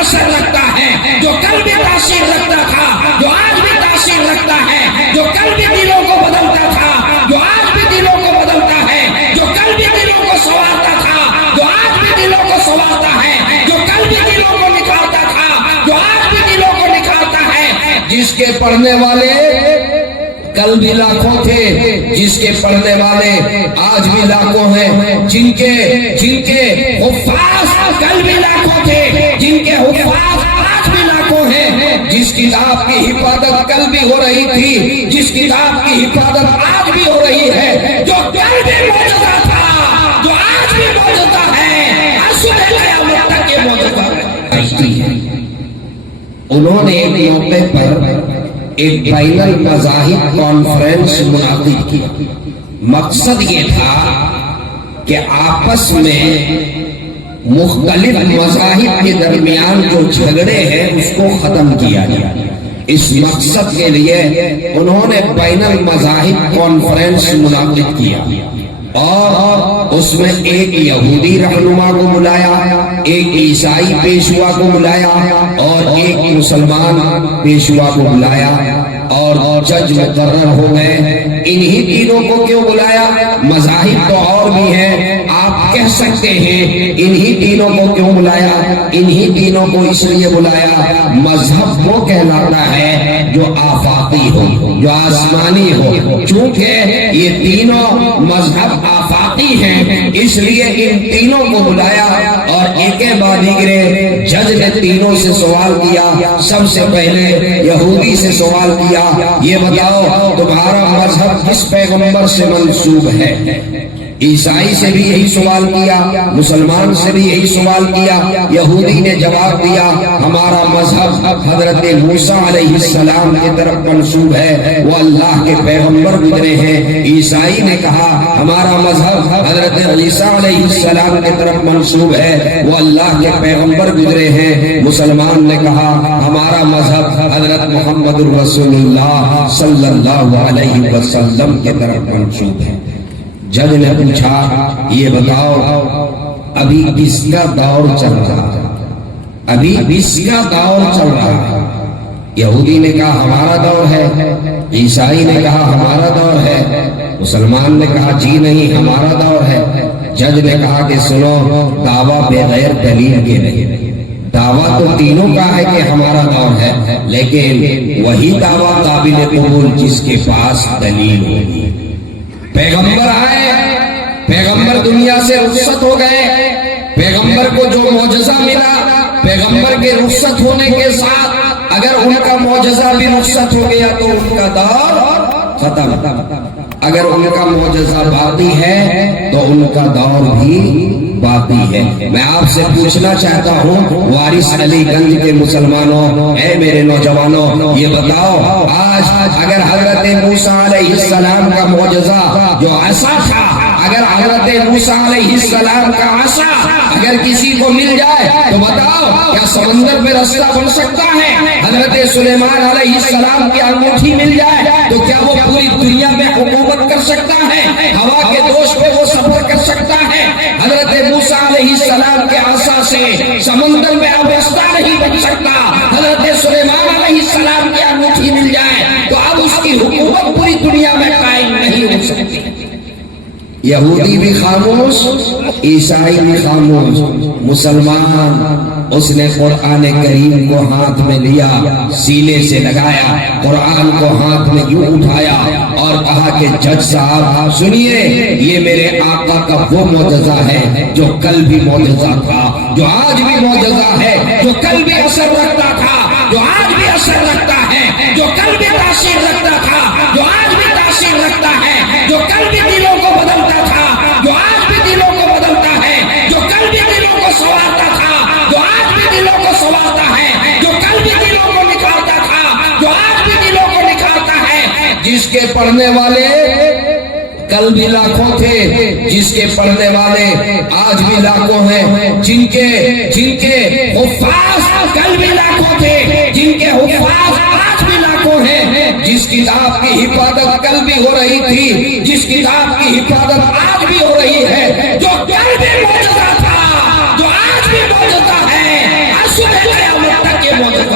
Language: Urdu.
اثر رکھتا ہے، جو کل بھی تاثیر رکھتا تھا، جو آج بھی تاثیر رکھتا ہے، جو کل بھی دلوں کو بدلتا تھا، جو آج بھی دلوں کو بدلتا ہے، جو کل بھی دلوں کو سنوارتا تھا، جو آج بھی دلوں کو سنوارتا ہے، جو کل بھی دلوں کو نکالتا تھا، جو آج بھی دلوں کو نکالتا ہے، جس کے پڑھنے والے کل بھی لاکھوں تھے، جس کے پڑھنے والے آج بھی لاکھوں ہیں، جن کے حفاظ کل بھی لاکھوں تھے، جن کے حفاظ آج بھی لاکھوں ہیں، جس کتاب کی حفاظت کل بھی ہو رہی تھی، جس کتاب کی حفاظت آج بھی ہو رہی ہے، جو کل بھی معجزہ تھا، جو آج بھی معجزہ ہے، صبح قیامت تک یہ معجزہ ہے۔ انہوں نے ایک موقع پر ایک بین المذاہب کانفرنس منعقد کی۔ مقصد یہ تھا کہ آپس میں مختلف مذاہب کے درمیان جو جھگڑے ہیں اس کو ختم کیا جائے۔ اس مقصد کے لیے انہوں نے بین المذاہب کانفرنس منعقد کیا اور اس میں ایک یہودی رہنما کو بلایا، ایک عیسائی پیشوا کو بلایا اور ایک مسلمان پیشوا کو بلایا اور جج مقرر ہو گئے۔ انہی تینوں کو کیوں بلایا؟ مذاہب تو اور بھی ہیں، آپ کہہ سکتے ہیں انہی تینوں کو کیوں بلایا؟ انہی تینوں کو اس لیے بلایا، مذہب وہ کہلاتا ہے جو آفاقی ہو، جو آسمانی ہو۔ چونکہ یہ تینوں مذہب آفاقی ہیں اس لیے ان تینوں کو بلایا اور ایک کے بعد دیگرے جج نے تینوں سے سوال کیا۔ سب سے پہلے یہودی سے سوال کیا، یہ بتاؤ تمہارا مذہب کس پیغمبر سے منسوب ہے؟ عیسائی سے بھی یہی سوال کیا، مسلمان سے بھی یہی سوال کیا۔ یہودی نے جواب دیا ہمارا مذہب حضرت موسیٰ علیہ السلام کی طرف منسوب ہے، وہ اللہ کے پیغمبر گزرے ہیں۔ عیسائی نے کہا ہمارا مذہب حضرت عیسیٰ علیہ السلام کی طرف منسوب ہے، وہ اللہ کے پیغمبر گزرے ہیں۔ مسلمان نے کہا ہمارا مذہب حضرت محمد رسول اللہ صلی اللہ علیہ وسلم کی طرف منسوب ہے۔ جج نے پوچھا یہ بتاؤ ابھی کس کا دور چل رہا ہے؟ ابھی کس کا دور چل رہا ہے؟ یہودی نے کہا ہمارا دور ہے، عیسائی نے کہا ہمارا دور ہے، مسلمان نے کہا جی نہیں ہمارا دور ہے۔ جج نے کہا کہ سنو، دعویٰ بغیر دلیل کے نہیں، دعویٰ تو تینوں کا ہے کہ ہمارا دور ہے، لیکن وہی دعویٰ قابل قبول جس کے پاس دلیل ہوگی۔ پیغمبر آئے، پیغمبر دنیا سے رخصت ہو گئے، پیغمبر کو جو معجزہ ملا، پیغمبر کے رخصت ہونے کے ساتھ اگر ان کا معجزہ بھی رخصت ہو گیا تو ان کا دور ختم۔ اگر ان کا معجزہ باقی ہے تو ان کا دور بھی باقی ہے۔ میں آپ سے پوچھنا چاہتا ہوں وارث علی گنج کے مسلمانوں، اے میرے نوجوانوں، یہ بتاؤ آج اگر حضرت موسیٰ علیہ السلام کا معجزہ جو عصا تھا، اگر حضرت موسیٰ علیہ السلام کا عصا اگر کسی کو مل جائے تو بتاؤ کیا سمندر پہ رستہ بن سکتا ہے؟ حضرت سلیمان علیہ السلام کی انگوٹھی مل جائے تو کیا وہ پوری دنیا میں حکومت کر سکتا ہے؟ ہوا کے دوش پہ وہ سفر کر سکتا ہے؟ حضرت موسیٰ علیہ السلام کے عصا سے سمندر میں اب رستہ نہیں بن سکتا۔ حضرت سلیمان علیہ السلام کی انگوٹھی مل جائے تو اب اس کی حکومت پوری دنیا میں قائم نہیں ہو سکتی۔ یہودی بھی خاموش، عیسائی بھی خاموش، مسلمان اس نے قرآن کریم کو ہاتھ میں لیا، سینے سے لگایا، قرآن کو ہاتھ میں یوں اٹھایا اور کہا کہ جج صاحب سنیے، یہ میرے آقا کا وہ معجزہ ہے جو کل بھی معجزہ تھا، جو آج بھی معجزہ ہے، جو کل بھی اثر رکھتا تھا، جو آج بھی اثر رکھتا ہے، جو کل بھی تاثیر رکھتا تھا، جو آج بھی تاثیر رکھتا ہے، جو کل بھی دلوں کو بدلتا تھا، جو آج بھی دلوں کو بدلتا ہے، جو کل بھی دلوں کو سنوارتا تھا، جو آج بھی دلوں کو سنوارتا ہے، جو کل بھی دلوں کو نکالتا تھا، جو آج بھی دلوں کو نکالتا ہے، جس کے پڑھنے والے کل بھی لاکھوں تھے، جس کے پڑھنے والے آج بھی لاکھوں ہیں، جن کے حفاظ کل بھی لاکھوں تھے، جن کے حفاظ آج بھی لاکھوں ہیں، جس کتاب کی حفاظت کل بھی ہو رہی تھی، جس کتاب کی حفاظت آج بھی ہو رہی ہے، جو کل بھی معجزہ تھا، جو آج بھی معجزہ ہے، وہ